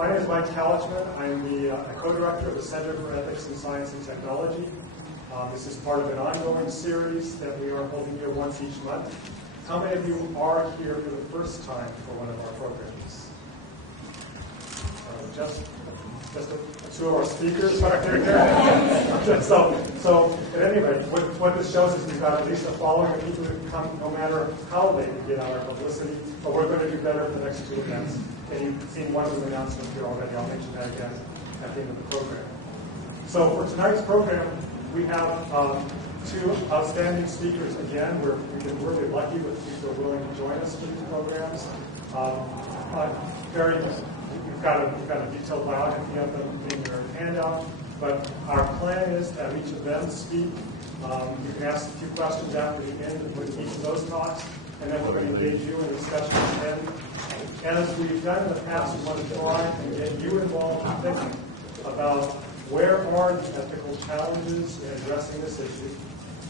My name is Mike Kalachman. I'm the co-director of the Center for Ethics in Science and Technology. This is part of an ongoing series that we are holding here once each month. How many of you are here for the first time for one of our programs? Just two of our speakers are here. So at any rate, what this shows is we've got at least a following of people who come no matter how they get our publicity, but we're going to do better for the next two events. And you've seen one of the announcements here already. I'll mention that again at the end of the program. So for tonight's program, we have two outstanding speakers again. We've been really lucky with people who are willing to join us for these programs. We've got a detailed biography of them in your handout, but our plan is to have each of them speak. You can ask a few questions after the end with each of those talks, and then we're going to engage you in a discussion at the end. And as we've done in the past, we want to try and get you involved in thinking about where are the ethical challenges in addressing this issue,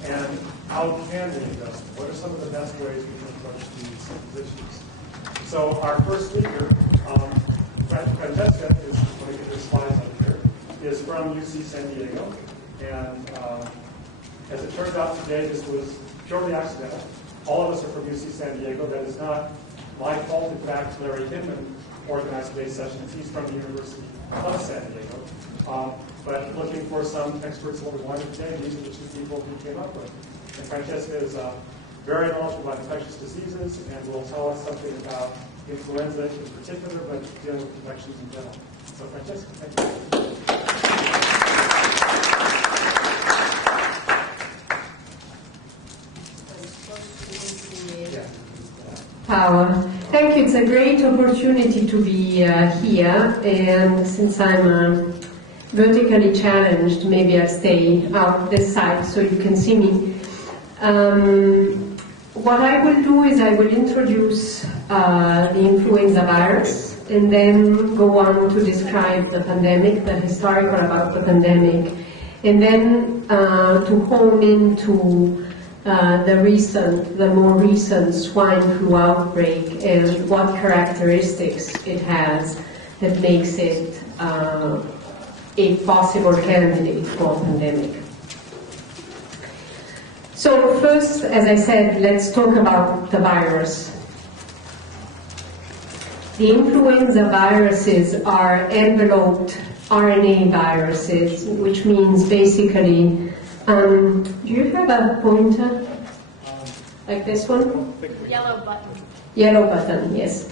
and how can we address them? What are some of the best ways we can approach these issues? So our first speaker, Francesca, is, let me get your slides up here, is from UC San Diego. And as it turns out today, this was purely accidental. All of us are from UC San Diego. That is not my fault. In fact, Larry Hinman organized today's sessions. He's from the University of San Diego. But looking for some experts in what we wanted today, these are the two people we came up with. And Francesca is very knowledgeable about infectious diseases and will tell us something about influenza in particular, but dealing with infections in general. So Francesca, thank you. Thank you. It's a great opportunity to be here, and since I'm vertically challenged, maybe I'll stay out this side so you can see me. What I will do is I will introduce the influenza virus and then go on to describe the pandemic, the historical about the pandemic, and then to hone into the more recent swine flu outbreak and what characteristics it has that makes it a possible candidate for a pandemic. So first, as I said, let's talk about the virus. The influenza viruses are enveloped RNA viruses, which means basically, do you have a pointer? Like this one? Yellow button. Yellow button, yes.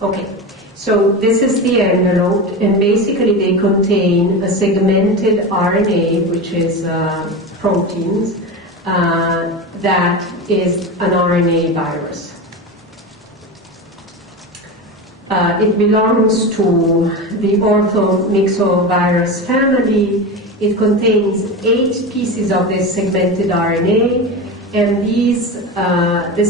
Okay. So this is the envelope, and basically they contain a segmented RNA, which is proteins, that is an RNA virus. It belongs to the orthomyxovirus family. It contains 8 pieces of this segmented RNA, and this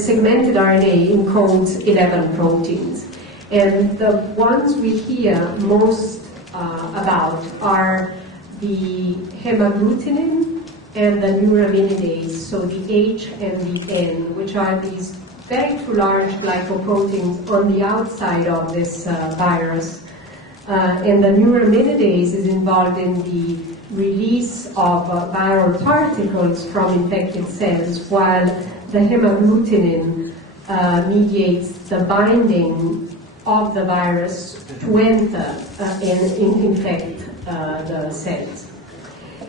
segmented RNA encodes 11 proteins. And the ones we hear most about are the hemagglutinin and the neuraminidase, so the H and the N, which are these very two large glycoproteins on the outside of this virus. And the neuraminidase is involved in the release of viral particles from infected cells, while the hemagglutinin mediates the binding of the virus to enter and infect the cells.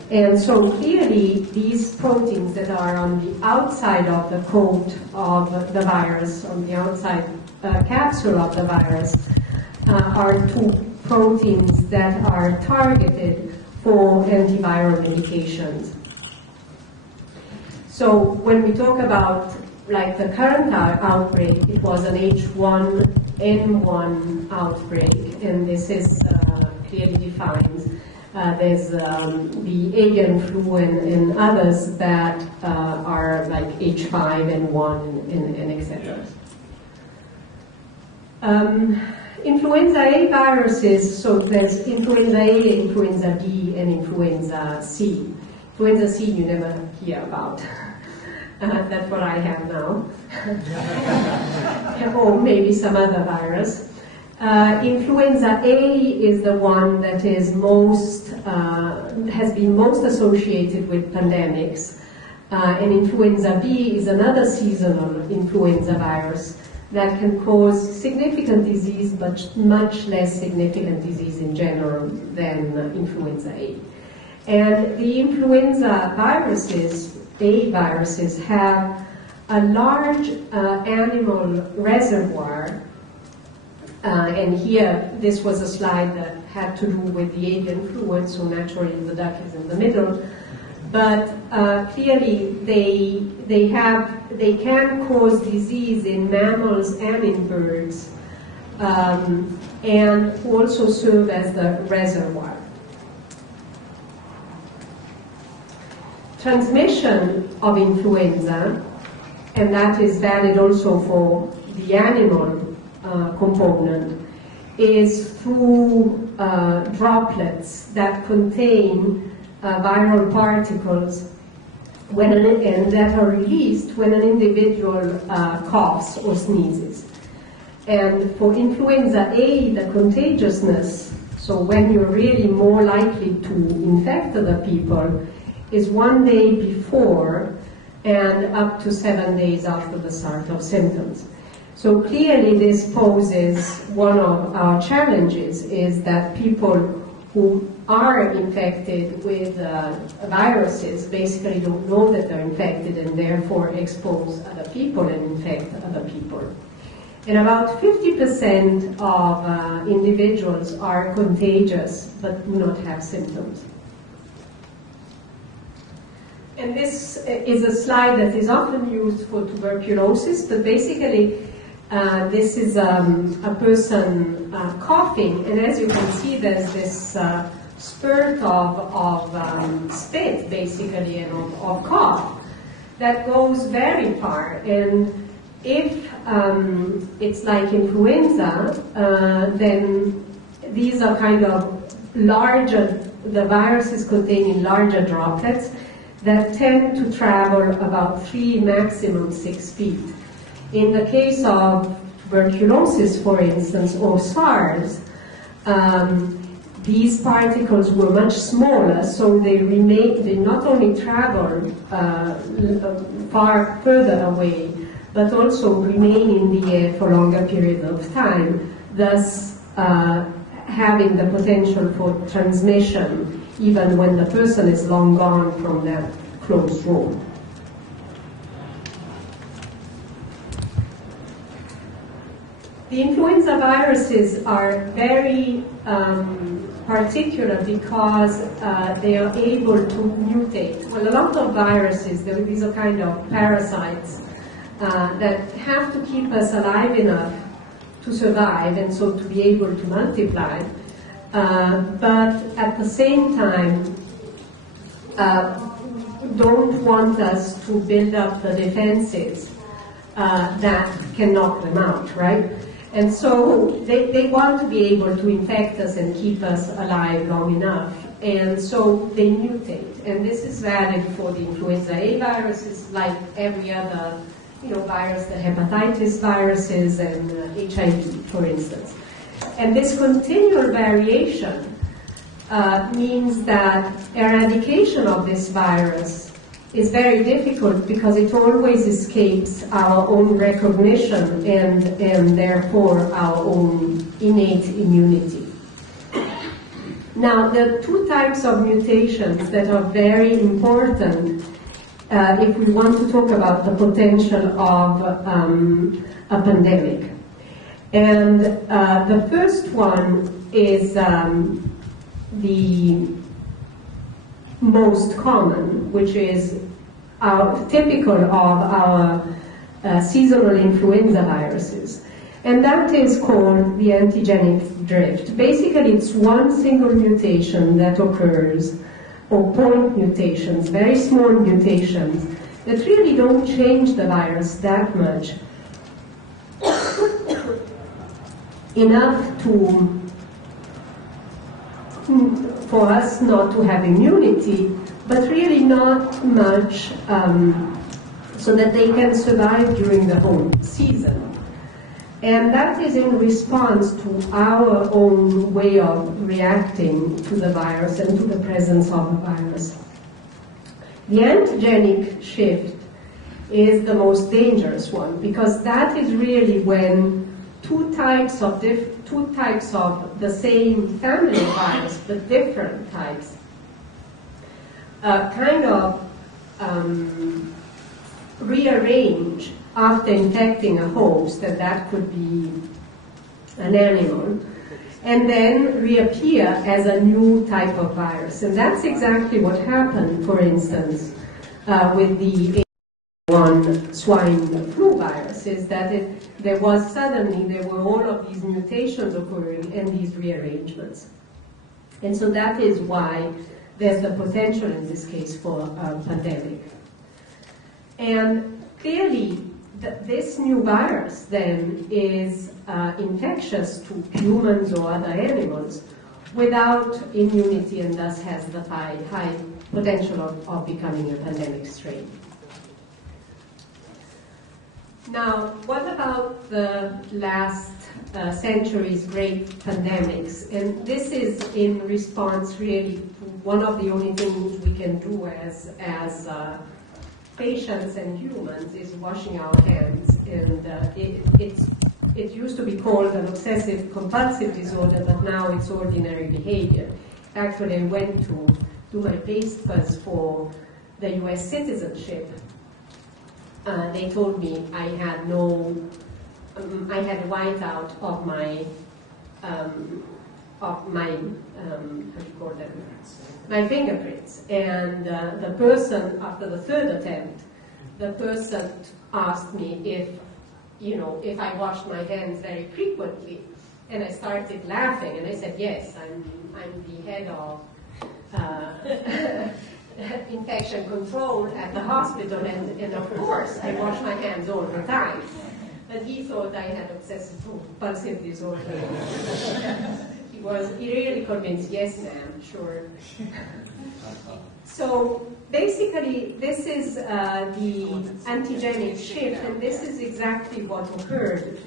And so clearly these proteins that are on the outside of the coat of the virus, on the outside capsule of the virus, are 2 proteins that are targeted for antiviral medications. So when we talk about like the current outbreak, it was an H1N1 outbreak, and this is clearly defined. There's the avian flu and others that are like H5N1 and etc. Influenza A viruses, so there's influenza A, influenza B, and influenza C. Influenza C you never hear about. That's what I have now. Or maybe some other virus. Influenza A is the one that is has been most associated with pandemics, and influenza B is another seasonal influenza virus that can cause significant disease, but much less significant disease in general than influenza A. And the influenza viruses, A viruses, have a large animal reservoir. And here, this was a slide that had to do with the avian flu, so naturally the duck is in the middle. But clearly, they can cause disease in mammals and in birds, and also serve as the reservoir. Transmission of influenza, and that is valid also for the animal component, is through droplets that contain viral particles and that are released when an individual coughs or sneezes. And for influenza A, the contagiousness, so when you're really more likely to infect other people, is 1 day before and up to 7 days after the start of symptoms. So clearly this poses one of our challenges, is that people who are infected with viruses basically don't know that they're infected and therefore expose other people and infect other people. And about 50% of individuals are contagious but do not have symptoms. And this is a slide that is often used for tuberculosis, but basically this is a person coughing, and as you can see, there's this spurt of spit, basically, and of cough that goes very far. And if it's like influenza, then these are kind of larger, the virus is containing larger droplets that tend to travel about 3, maximum 6 feet. In the case of tuberculosis, for instance, or SARS, these particles were much smaller, so they not only travel far further away, but also remain in the air for longer periods of time, thus having the potential for transmission even when the person is long gone from that closed room. The influenza viruses are very particular because they are able to mutate. Well, a lot of viruses, these are kind of parasites that have to keep us alive enough to survive and so to be able to multiply, but at the same time don't want us to build up the defenses that can knock them out, right? And so they want to be able to infect us and keep us alive long enough, and so they mutate. And this is valid for the influenza A viruses, like every other virus, the hepatitis viruses and HIV, for instance. And this continual variation means that eradication of this virus is very difficult because it always escapes our own recognition and therefore our own innate immunity. Now, there are 2 types of mutations that are very important if we want to talk about the potential of a pandemic. And the first one is the most common, which is typical of our seasonal influenza viruses. And that is called the antigenic drift. Basically, it's one single mutation that occurs, or point mutations, very small mutations, that really don't change the virus that much, enough for us not to have immunity, but really not much so that they can survive during the whole season. And that is in response to our own way of reacting to the virus and to the presence of the virus. The antigenic shift is the most dangerous one, because that is really when two types of the same family virus, but different types, kind of rearrange after infecting a host, and that could be an animal, and then reappear as a new type of virus. And that's exactly what happened, for instance, with the H1 swine flu virus, is that there were all of these mutations occurring and these rearrangements. And so that is why there's the potential in this case for a pandemic. And clearly, this new virus then is infectious to humans or other animals without immunity, and thus has the high potential of becoming a pandemic strain. Now, what about the last century's great pandemics? And this is in response really to one of the only things we can do as patients and humans is washing our hands. And it used to be called an obsessive compulsive disorder, but now it's ordinary behavior. Actually, I went to do my papers for the US citizenship. They told me I had whiteout of my, how do you call them? My fingerprints. And the person, after the third attempt, the person asked me if I washed my hands very frequently. And I started laughing, and I said, yes, I'm the head of infection control at the hospital, and of course I wash my hands all the time. But he thought I had obsessive compulsive disorder. He really convinced, yes ma'am, sure. So basically this is the antigenic shift, and this is exactly what occurred.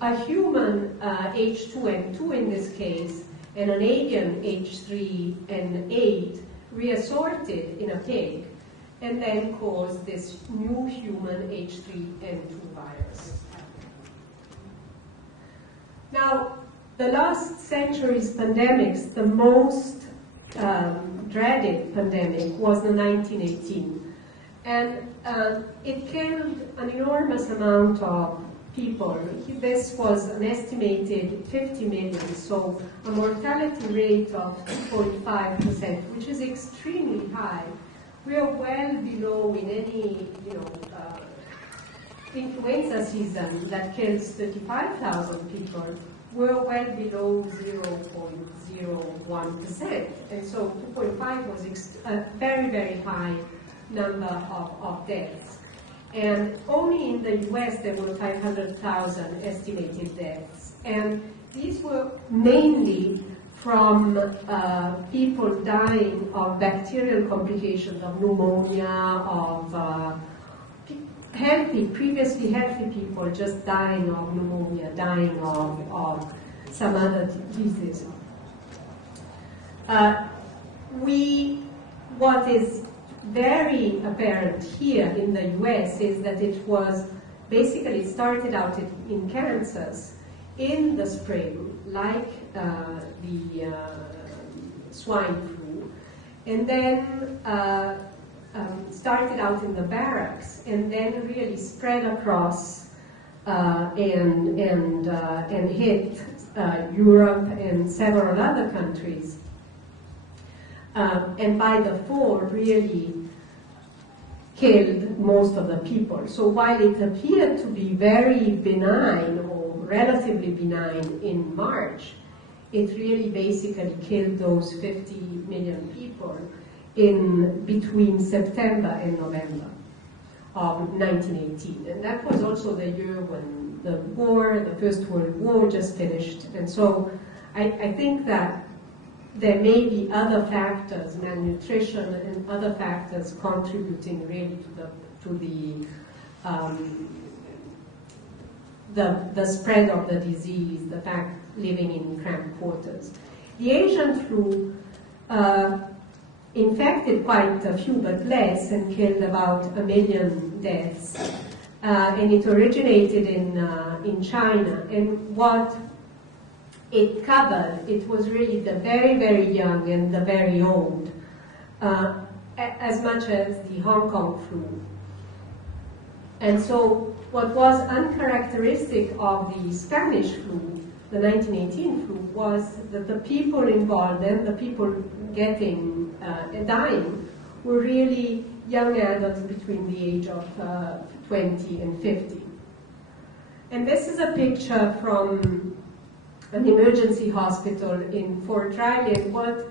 A human H2N2 in this case, and an avian H3N8 reassorted in a pig, and then caused this new human H3N2 virus. Now, the last century's pandemics, the most dreaded pandemic was the 1918. And it killed an enormous amount of people. This was an estimated 50 million, so a mortality rate of 2.5%, which is extremely high. We are well below in any, influenza season that kills 35,000 people. We're well below 0.01%, and so 2.5 was a very, very high number of deaths. And only in the US there were 500,000 estimated deaths. And these were mainly from people dying of bacterial complications, of pneumonia, of previously healthy people just dying of pneumonia, dying of some other diseases. What is very apparent here in the US is that it was basically started out in Kansas in the spring, like the swine flu, and then started out in the barracks, and then really spread across and hit Europe and several other countries. And by the fall, really killed most of the people. So while it appeared to be very benign, or relatively benign in March, it really basically killed those 50 million people in between September and November of 1918. And that was also the year when the First World War just finished. And so I think that there may be other factors, malnutrition and other factors contributing really to the spread of the disease, the fact living in cramped quarters. The Asian flu infected quite a few, but less, and killed about 1 million deaths. And it originated in China. And what it covered, it was really the very, very young and the very old, as much as the Hong Kong flu. And so what was uncharacteristic of the Spanish flu, the 1918 flu, was that the people involved and the people getting dying were really young adults between the age of 20 and 50. And this is a picture from an emergency hospital in Fort Riley. And what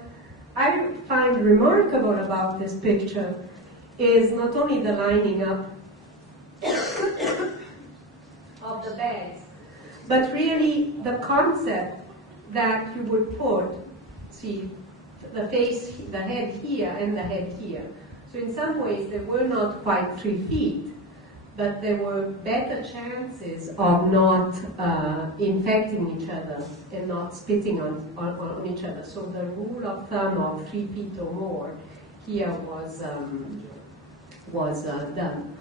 I find remarkable about this picture is not only the lining up of the beds, but really the concept that you would put, see, the face, the head here and the head here. So in some ways they were not quite 3 feet, but there were better chances of not infecting each other and not spitting on each other. So the rule of thumb of 3 feet or more here was done.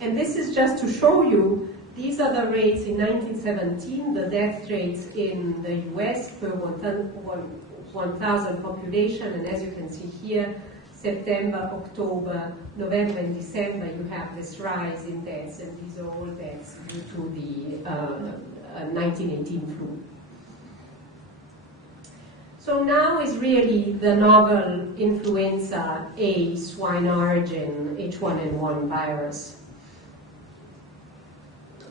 And this is just to show you, these are the rates in 1917, the death rates in the US per 1,000 population, and as you can see here, September, October, November, and December, you have this rise in deaths, and these are all deaths due to the 1918 flu. So now is really the novel influenza A swine-origin H1N1 virus.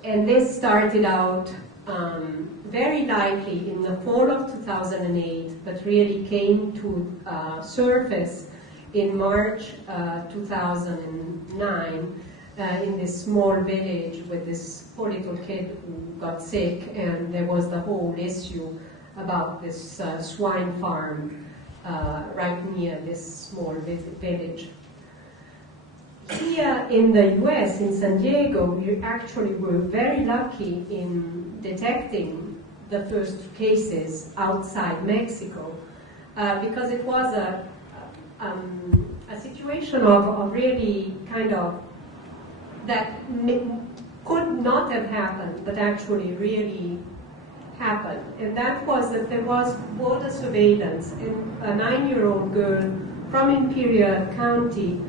And this started out very likely in the fall of 2008, but really came to surface in March 2009 in this small village with this poor little kid who got sick, and there was the whole issue about this swine farm right near this small village. Here in the US, in San Diego, we actually were very lucky in detecting the first cases outside Mexico because it was a situation of really kind of that could not have happened, but actually really happened. And that was that there was border surveillance, and a 9-year-old girl from Imperial County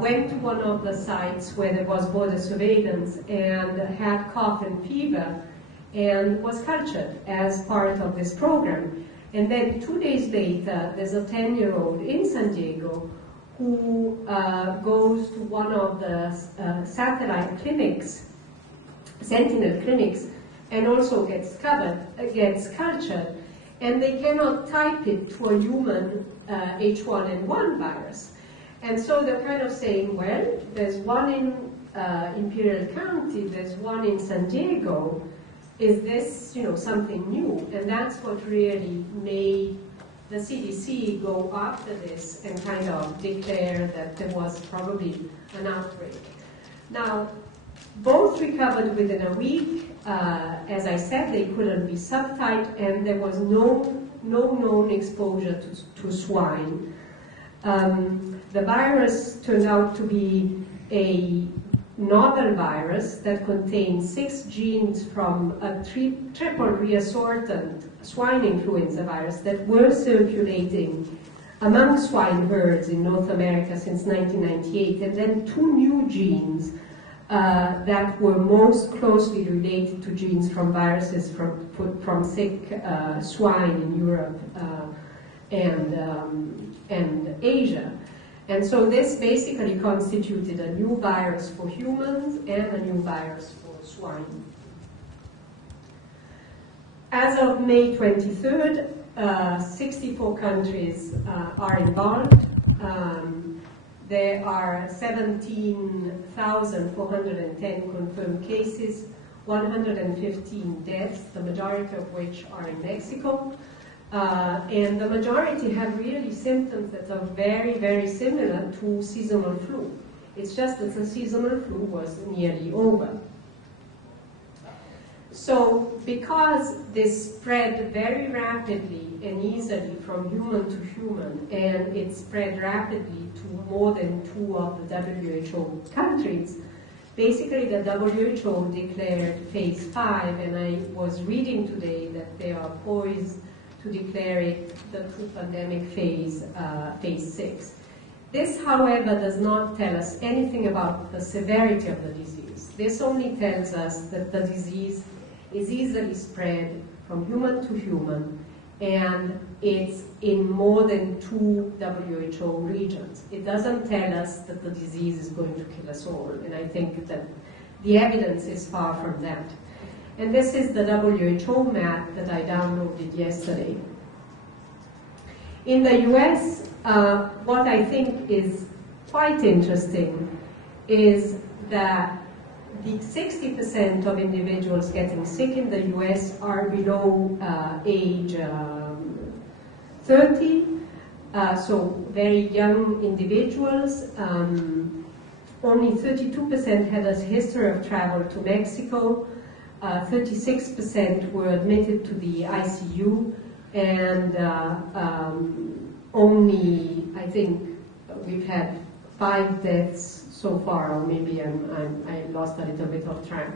went to one of the sites where there was border surveillance and had cough and fever and was cultured as part of this program. And then 2 days later, there's a 10-year-old in San Diego who goes to one of the satellite clinics, sentinel clinics, and also gets cultured, and they cannot type it to a human H1N1 virus. And so they're kind of saying, well, there's one in Imperial County, there's one in San Diego. Is this, something new? And that's what really made the CDC go after this and kind of declare that there was probably an outbreak. Now, both recovered within a week. As I said, they couldn't be subtyped, and there was no known exposure to swine. The virus turned out to be a novel virus that contains 6 genes from a triple reassortant swine influenza virus that were circulating among swine herds in North America since 1998, and then 2 new genes that were most closely related to genes from viruses from sick swine in Europe and Asia. And so this basically constituted a new virus for humans and a new virus for swine. As of May 23rd, 64 countries are involved. There are 17,410 confirmed cases, 115 deaths, the majority of which are in Mexico. And the majority have really symptoms that are very, very similar to seasonal flu. It's just that the seasonal flu was nearly over. So because this spread very rapidly and easily from human to human, and it spread rapidly to more than 2 of the WHO countries, basically the WHO declared phase 5, and I was reading today that they are poised to declare it the true pandemic phase, phase 6. This, however, does not tell us anything about the severity of the disease. This only tells us that the disease is easily spread from human to human, and it's in more than 2 WHO regions. It doesn't tell us that the disease is going to kill us all, and I think that the evidence is far from that. And this is the WHO map that I downloaded yesterday. In the US, what I think is quite interesting is that the 60% of individuals getting sick in the US are below age 30, so very young individuals. Only 32% had a history of travel to Mexico, 36% were admitted to the ICU, and only, I think, we've had 5 deaths so far, or maybe I lost a little bit of track,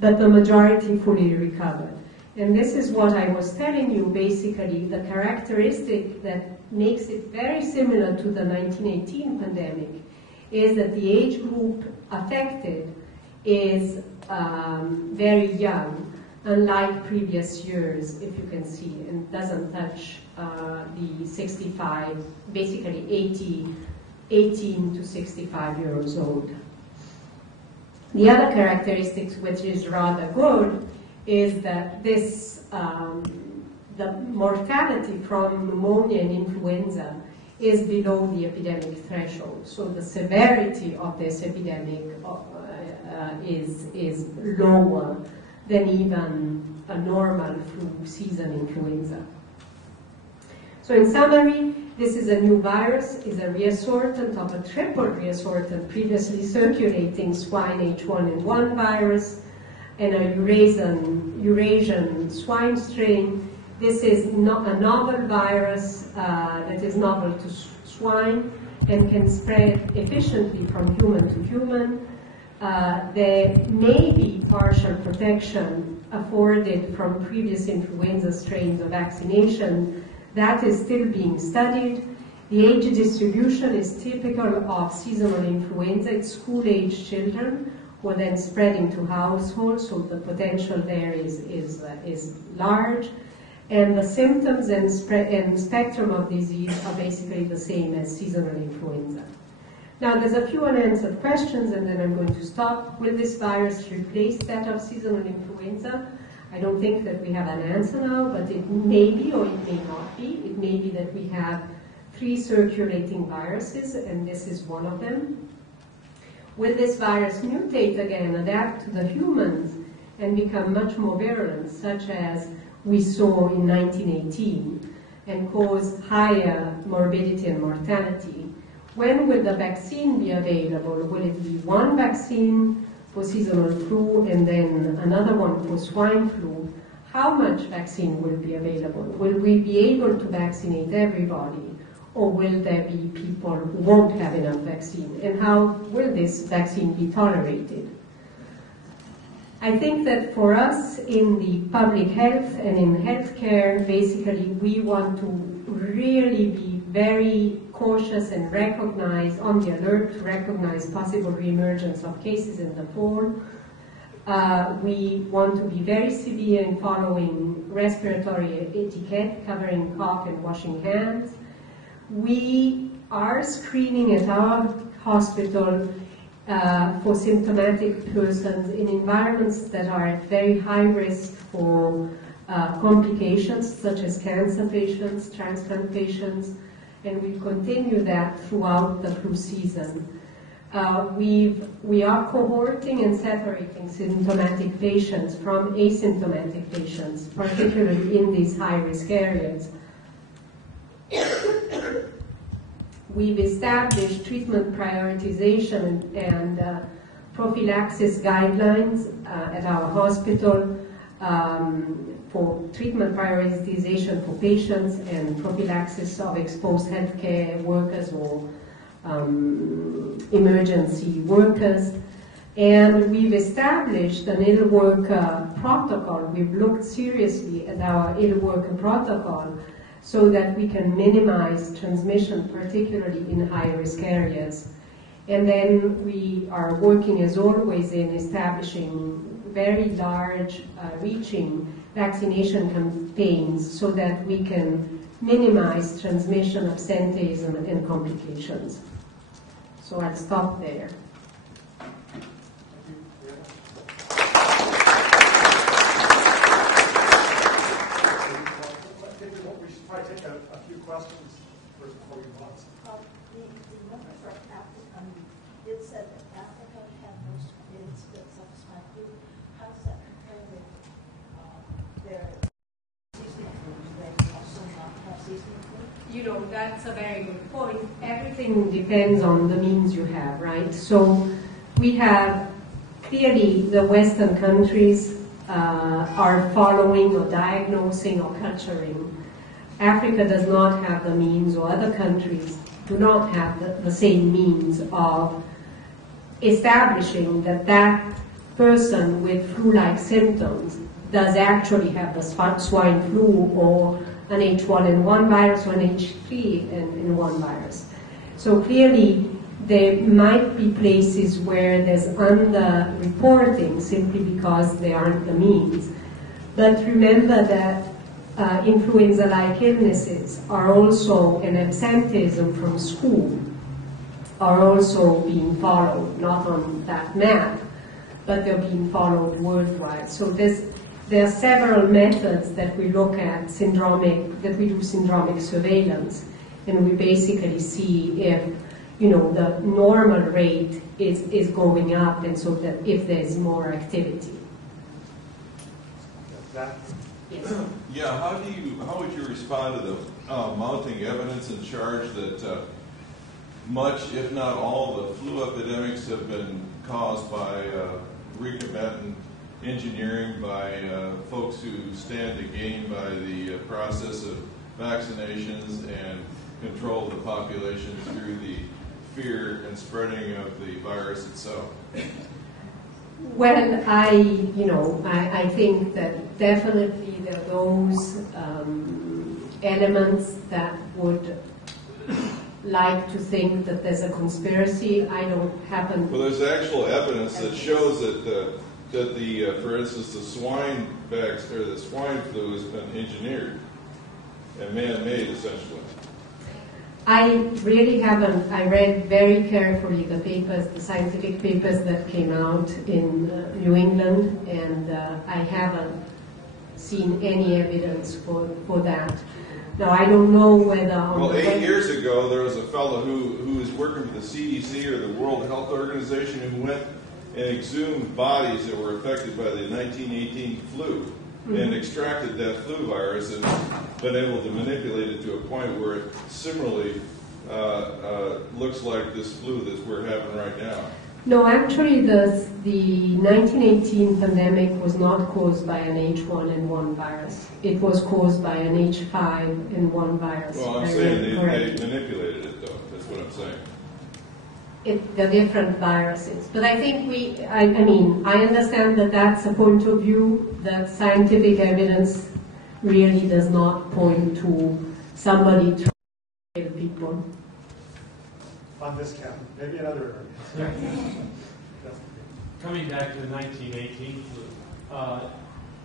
but the majority fully recovered. And this is what I was telling you, basically, the characteristic that makes it very similar to the 1918 pandemic is that the age group affected is very young, unlike previous years, if you can see, and doesn't touch the 65, basically 18 to 65 years old. The other characteristics, which is rather good, is that this, the mortality from pneumonia and influenza is below the epidemic threshold. So the severity of this epidemic is lower than even a normal flu season influenza. So in summary, this is a new virus, is a reassortant of a triple reassortant previously circulating swine H1N1 virus and a Eurasian swine strain. This is not a novel virus that is novel to swine and can spread efficiently from human to human. There may be partial protection afforded from previous influenza strains of vaccination. That is still being studied. The age distribution is typical of seasonal influenza. It's school-age children who are then spreading to households, so the potential there is large. And the symptoms and spectrum of disease are basically the same as seasonal influenza. Now, there's a few unanswered questions, and then I'm going to stop. Will this virus replace that of seasonal influenza? I don't think that we have an answer now, but it may be or it may not be. It may be that we have 3 circulating viruses, and this is one of them. Will this virus mutate again, adapt to the humans, and become much more virulent, such as we saw in 1918, and cause higher morbidity and mortality? When will the vaccine be available? Will it be one vaccine for seasonal flu and then another one for swine flu? How much vaccine will be available? Will we be able to vaccinate everybody? Or will there be people who won't have enough vaccine? And how will this vaccine be tolerated? I think that for us in the public health and in healthcare, basically we want to really be very cautious and recognize, on the alert to recognize possible reemergence of cases in the fall. We want to be very severe in following respiratory etiquette, covering cough and washing hands. We are screening at our hospital for symptomatic persons in environments that are at very high risk for complications, such as cancer patients, transplant patients, and we continue that throughout the flu season. We are cohorting and separating symptomatic patients from asymptomatic patients, particularly in these high-risk areas. We've established treatment prioritization and prophylaxis guidelines at our hospital. for treatment prioritization for patients and prophylaxis of exposed healthcare workers or emergency workers. And we've established an ill worker protocol. We've looked seriously at our ill worker protocol so that we can minimize transmission, particularly in high-risk areas. And then we are working, as always, in establishing very large, reaching vaccination campaigns so that we can minimize transmission, absenteeism, and complications. So I'll stop there. We should probably take a few questions first before we move on. The number for Africa, it said that Africa had most incidents of swine flu. How does that compare with their seasonal flu? Do they also not have seasonal flu? You know, that's a very good point. Everything depends on the means you have, right? So we have clearly the Western countries are following or diagnosing or culturing. Africa does not have the means, or other countries do not have the same means of establishing that that person with flu-like symptoms does actually have the swine flu or an H1N1 virus or an H3N1 virus. So clearly there might be places where there's under-reporting simply because there aren't the means. But remember that influenza-like illnesses are also, and absenteeism from school are also being followed, not on that map, but they're being followed worldwide. So there are several methods that we look at that we do syndromic surveillance, and we basically see if, you know, the normal rate is going up, and so that if there's more activity. Yes. Yeah, how would you respond to the mounting evidence and charge that much, if not all, the flu epidemics have been caused by recombinant engineering, by folks who stand to gain by the process of vaccinations and control the population through the fear and spreading of the virus itself? Well, I think that definitely there are those elements that would like to think that there's a conspiracy. I don't happen. Well, there's actual evidence that shows that for instance, the swine flu has been engineered and man-made, essentially. I really haven't. I read very carefully the papers, the scientific papers that came out in New England, and I haven't seen any evidence for that. Now, I don't know whether... Well, 8 years ago, there was a fellow who was working for the CDC or the World Health Organization who went and exhumed bodies that were affected by the 1918 flu. And extracted that flu virus and been able to manipulate it to a point where it similarly looks like this flu that we're having right now. No, actually the 1918 pandemic was not caused by an H1N1 virus. It was caused by an H5N1 virus. Well, I'm saying they manipulated it, though. That's what I'm saying. They're different viruses. But I think I understand that that's a point of view, that scientific evidence really does not point to somebody trying to kill people. On this count, maybe another area. Coming back to the 1918 flu,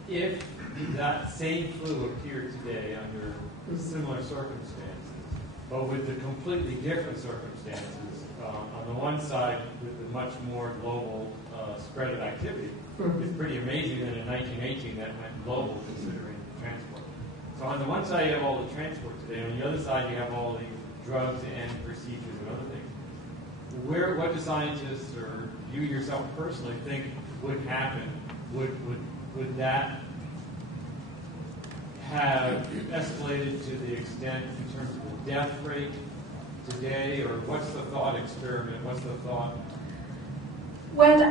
if that same flu appeared today under similar circumstances, but with the completely different circumstances, on the one side, with the much more global spread of activity, it's pretty amazing that in 1918 that went global, considering transport. So on the one side, you have all the transport today. On the other side, you have all the drugs and procedures and other things. What do scientists, or you yourself personally, think would happen? Would that have escalated to the extent in terms of the death rate today, or what's the thought experiment? What's the thought? Well,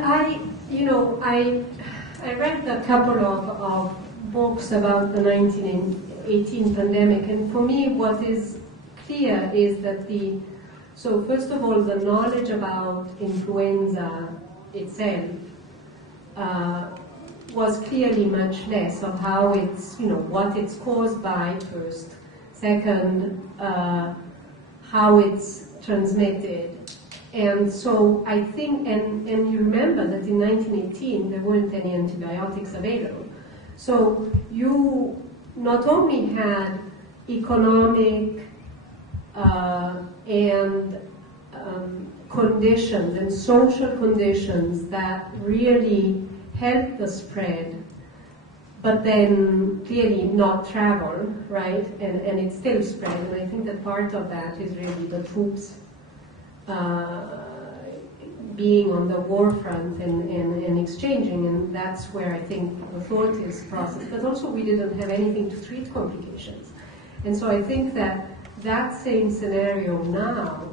I read a couple of books about the 1918 pandemic, and for me what is clear is that so first of all, the knowledge about influenza itself was clearly much less of how it's, what it's caused by first, second, how it's transmitted. And so I think, and you remember that in 1918 there weren't any antibiotics available. So you not only had economic and conditions and social conditions that really helped the spread, but then clearly not travel, right? And it still spread. And I think that part of that is really the troops being on the war front and exchanging, and that's where I think authorities process. But also we didn't have anything to treat complications. And so I think that same scenario now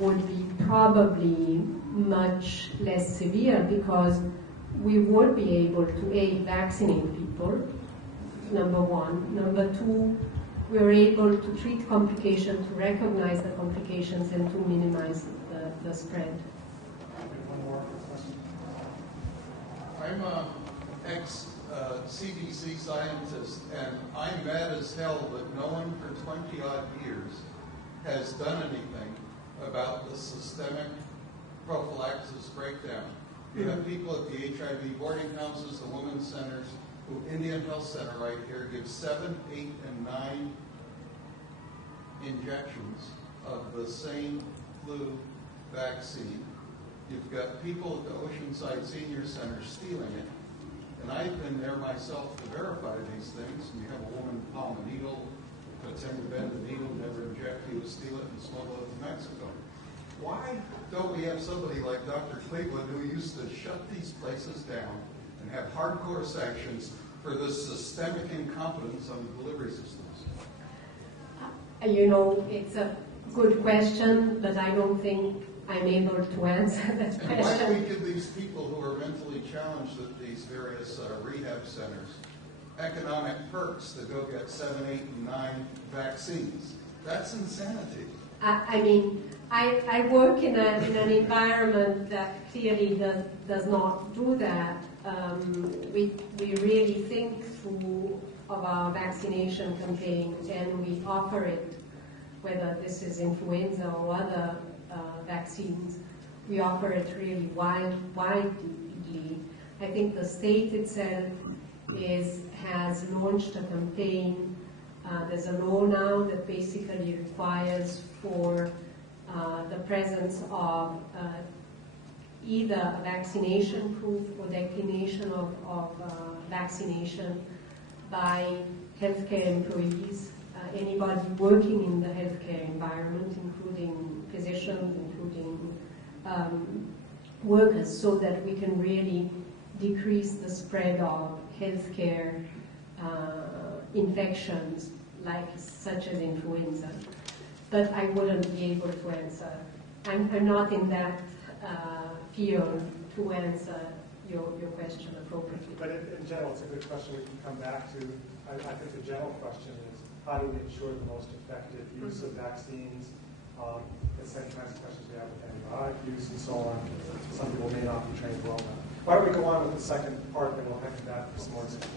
would be probably much less severe, because we would be able to vaccinate people, number one. Number two, we're able to treat complications, to recognize the complications, and to minimize the spread. One more question. I'm an ex-CDC scientist, and I'm mad as hell that no one for 20-odd years has done anything about the systemic prophylaxis breakdown. You have people at the HIV boarding houses, the women's centers, who Indian Health Center right here gives 7, 8, and 9 injections of the same flu vaccine. You've got people at the Oceanside Senior Center stealing it. And I've been there myself to verify these things. And you have a woman palm a needle, pretend to bend the needle, never inject you, steal it, and smuggle it to Mexico. Why don't we have somebody like Dr. Cleveland, who used to shut these places down and have hardcore sanctions for this systemic incompetence on the delivery systems? It's a good question, but I don't think I'm able to answer that question. And why don't we give these people who are mentally challenged at these various rehab centers economic perks to go get 7, 8, and 9 vaccines? That's insanity. I work in an environment that clearly does not do that. We really think through of our vaccination campaigns, and we offer it, whether this is influenza or other vaccines, we offer it really widely. I think the state itself has launched a campaign. There's a law now that basically requires for the presence of either a vaccination proof or declination of vaccination by healthcare employees, anybody working in the healthcare environment, including physicians, including workers, so that we can really decrease the spread of healthcare infections such as influenza. But I wouldn't be able to answer. I'm not in that field to answer your question appropriately. But in general, it's a good question we can come back to. I think the general question is, how do we ensure the most effective use of vaccines? The same kinds of questions we have with antibiotic use and so on. Some people may not be trained well enough. Why don't we go on with the second part, and we'll head back for some more discussion.